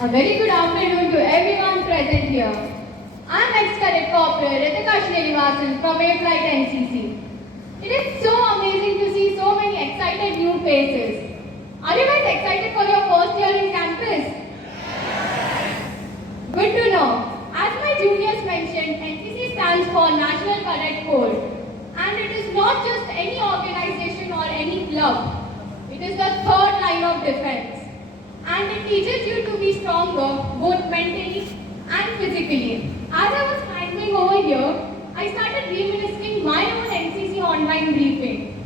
A very good afternoon to everyone present here. I am ex-cadet Corporal Rithika from 8 Flight NCC. It is so amazing to see so many excited new faces. Are you guys excited for your first year in campus? Good to know. As my juniors mentioned, NCC stands for National Cadet Corps. And it is not just any organization or any club. It is the third line of defense. And it teaches you to be stronger, both mentally and physically. As I was climbing over here, I started reminiscing my own NCC online briefing.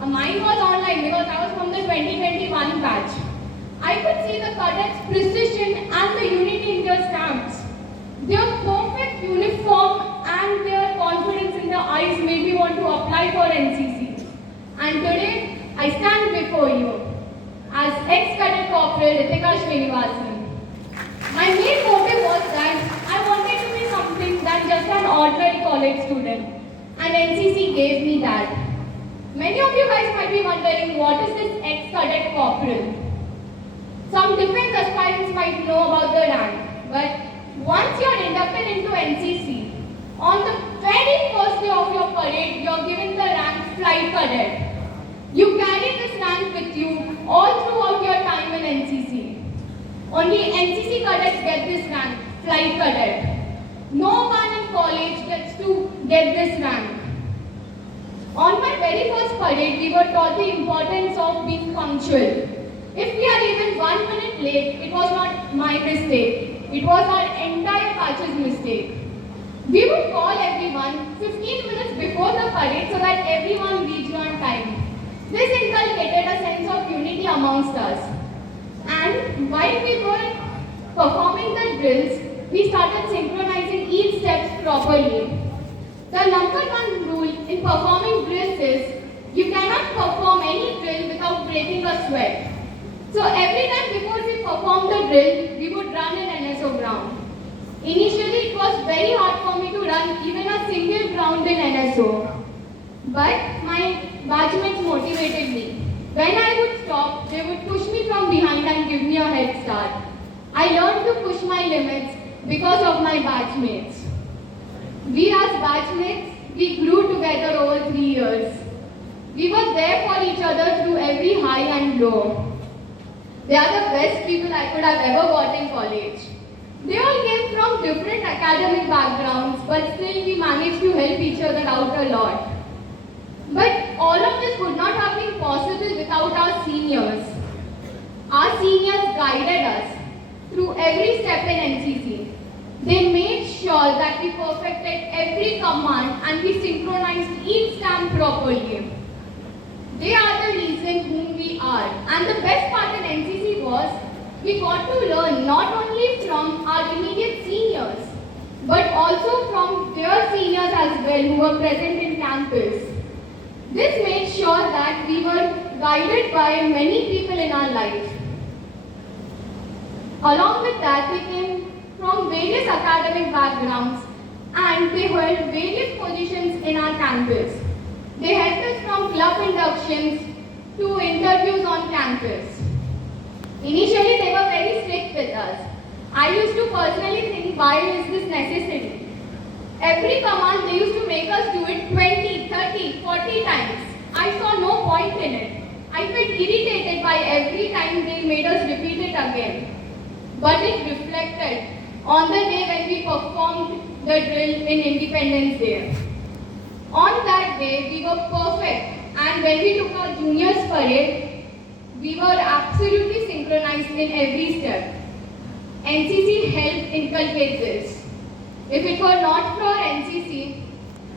Mine was online because I was from the 2021 batch. I could see the cadets' precision and the unity in their stamps. Their perfect uniform and their confidence in their eyes made me want to apply for NCC. And today, I stand before you as ex-cadet Corporal Rithika. My main motive was that I wanted to be something than just an ordinary college student, and NCC gave me that. Many of you guys might be wondering, what is this ex-cadet Corporal? Some defense aspirants might know about the rank, but once you are inducted into NCC, on the very first day of your parade, you are given the rank Flight Cadet. You carry this rank with you all throughout your time in NCC. Only NCC cadets get this rank, Flight Cadet. No one in college gets to get this rank. On my very first parade, we were taught the importance of being punctual. If we are even 1 minute late, it was not my mistake. It was our entire batch's mistake. We would call everyone 15 minutes before the parade so that everyone reached on time. This inculcated a sense of unity amongst us. And while we were performing the drills, we started synchronizing each step properly. The number one rule in performing drills is you cannot perform any drill without breaking a sweat. So every time before we performed the drill, we would run in NSO ground. Initially, it was very hard for me to run even a single round in NSO. But my batchmates motivated me. When I would stop, they would push me from behind and give me a head start. I learned to push my limits because of my batchmates. We as batchmates, we grew together over 3 years. We were there for each other through every high and low. They are the best people I could have ever got in college. They all came from different academic backgrounds, but still we managed to help each other out a lot. But all of this would not have been possible without our seniors. Our seniors guided us through every step in NCC. They made sure that we perfected every command and we synchronized each stamp properly. They are the reason whom we are. And the best part in NCC was we got to learn not only from our immediate seniors, but also from their seniors as well who were present in campus. This made sure that we were guided by many people in our life. Along with that, they came from various academic backgrounds and they held various positions in our campus. They helped us from club inductions to interviews on campus. Initially, they were very strict with us. I used to personally think, why is this necessary? Every command, they used to make us do it 20, 30, 40 times. I saw no point in it. I felt irritated by every time they made us repeat it again. But it reflected on the day when we performed the drill in Independence Day. On that day, we were perfect. And when we took our juniors parade, we were absolutely synchronized in every step. NCC helped inculcate this. If it were not for NCC,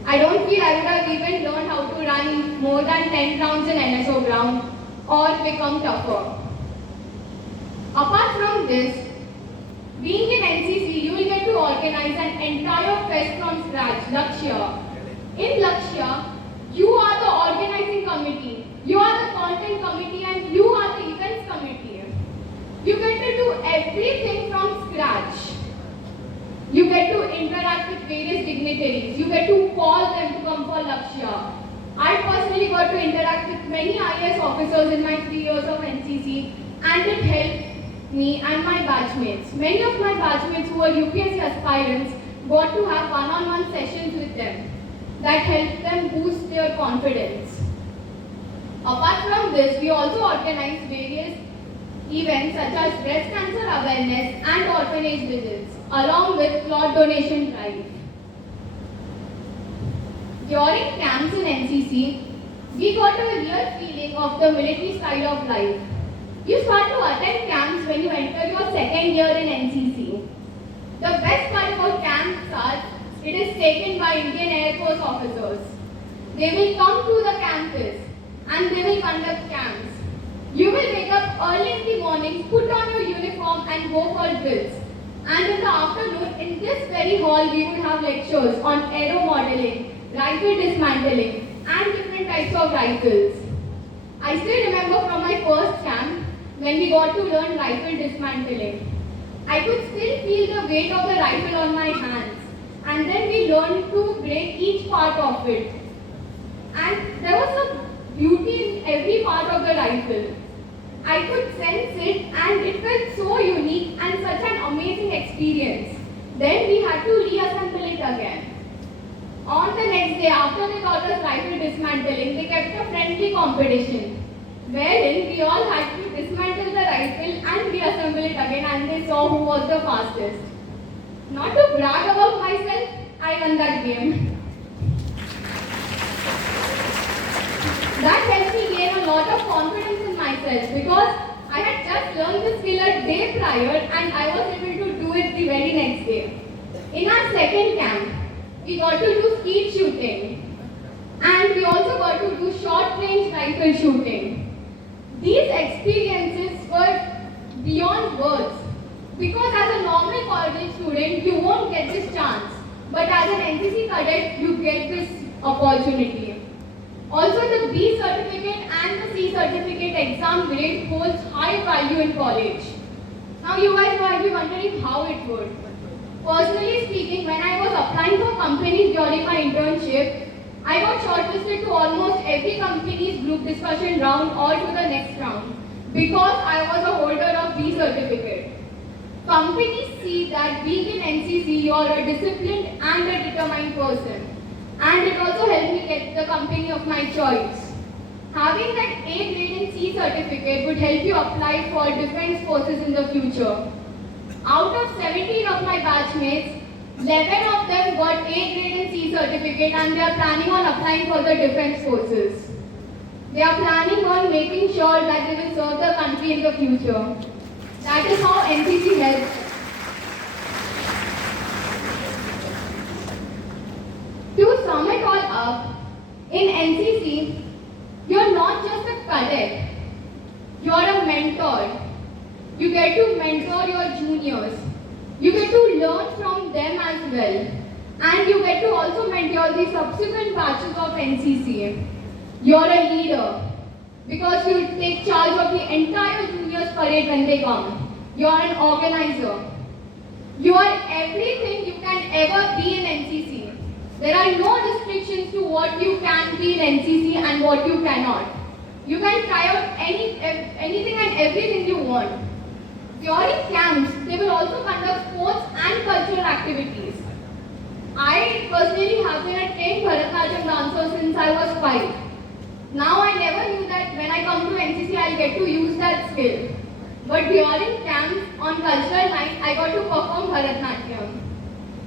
I don't feel I would have even learned how to run more than 10 rounds in NSO ground or become tougher. Apart from this, being in NCC, you will get to organize an entire fest from scratch, Lakshya. In Lakshya, you are the organizing committee, you are the content committee, and you are the events committee. You get to do everything from scratch. You get to interact with various dignitaries. You get to call them to come for Lakshya. I personally got to interact with many IAS officers in my 3 years of NCC, and it helped me and my batchmates. Many of my batchmates who were UPSC aspirants got to have one-on-one sessions with them that helped them boost their confidence. Apart from this, we also organized various events such as breast cancer awareness and orphanage visits, along with clot donation drive. During camps in NCC, we got a real feeling of the military style of life. You start to attend camps when you enter your second year in NCC. The best part about camps are, it is taken by Indian Air Force officers. They will come to the campus and they will conduct camps. You will wake up early in the morning, put on your uniform and go for drills. And in the afternoon, in this very hall, we would have lectures on aero modeling, rifle dismantling and different types of rifles. I still remember from my first camp when we got to learn rifle dismantling. I could still feel the weight of the rifle on my hands, and then we learned to break each part of it. And there was a beauty in every part of the rifle. I could sense it and it felt so unique and such an amazing experience. Then we had to reassemble it again. On the next day, after they taught us rifle dismantling, they kept a friendly competition, wherein we all had to dismantle the rifle and reassemble it again, and they saw who was the fastest. Not to brag about myself, I won that game. That helped me gain a lot of confidence in myself because I had just learned the skill a day prior and I was able to do it the very next day. In our second camp, we got to do skeet shooting and we also got to do short range rifle shooting. These experiences were beyond words because as a normal college student you won't get this chance, but as an NCC cadet you get this opportunity. Also the B certificate and the C certificate exam grade holds high value in college. Now you guys might be wondering how it would. Personally speaking, when I was applying for companies during my internship, I got shortlisted to almost every company's group discussion round or to the next round because I was a holder of B certificate. Companies see that being in NCC, you are a disciplined and a determined person. And it also helped me get the company of my choice. Having that A grade in C certificate would help you apply for defense forces in the future. Out of 17 of my batchmates, 11 of them got A grade in C certificate and they are planning on applying for the defense forces. They are planning on making sure that they will serve the country in the future. That is how NCC helps. To sum it all up, in NCC, you are not just a cadet, you are a mentor. You get to mentor your juniors. You get to learn from them as well. And you get to also mentor the subsequent batches of NCC. You are a leader because you take charge of the entire juniors parade when they come. You are an organizer. You are everything you can ever be in NCC. There are no restrictions to what you can be in NCC and what you cannot. You can try out anything and everything you want. During camps, they will also conduct sports and cultural activities. I personally have been a trained Bharatanatyam dancer since I was 5. Now I never knew that when I come to NCC, I'll get to use that skill. But during camps on cultural night, I got to perform Bharatanatyam.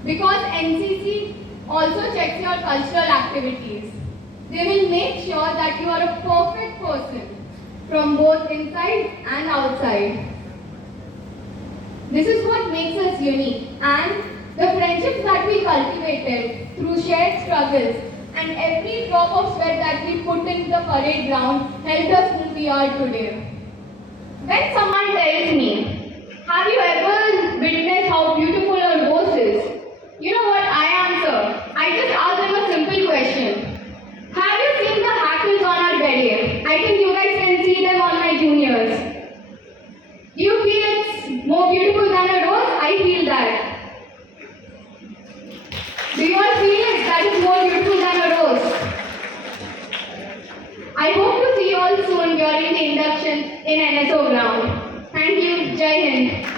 Because NCC also checks your cultural activities. They will make sure that you are a perfect person from both inside and outside. This is what makes us unique, and the friendships that we cultivated through shared struggles and every drop of sweat that we put in the parade ground helped us who we are today. When someone tells me, have you ever witnessed how beautiful a rose is? You know what I answer? I just ask them a simple question. Have you seen the hackles on our beret? I think you guys can see them on my juniors. Do you feel it's more beautiful than a rose? I feel that. Do you all feel it? That is more beautiful than a rose. I hope to see you all soon during the induction in NSO ground. Thank you. Jai Hind. end.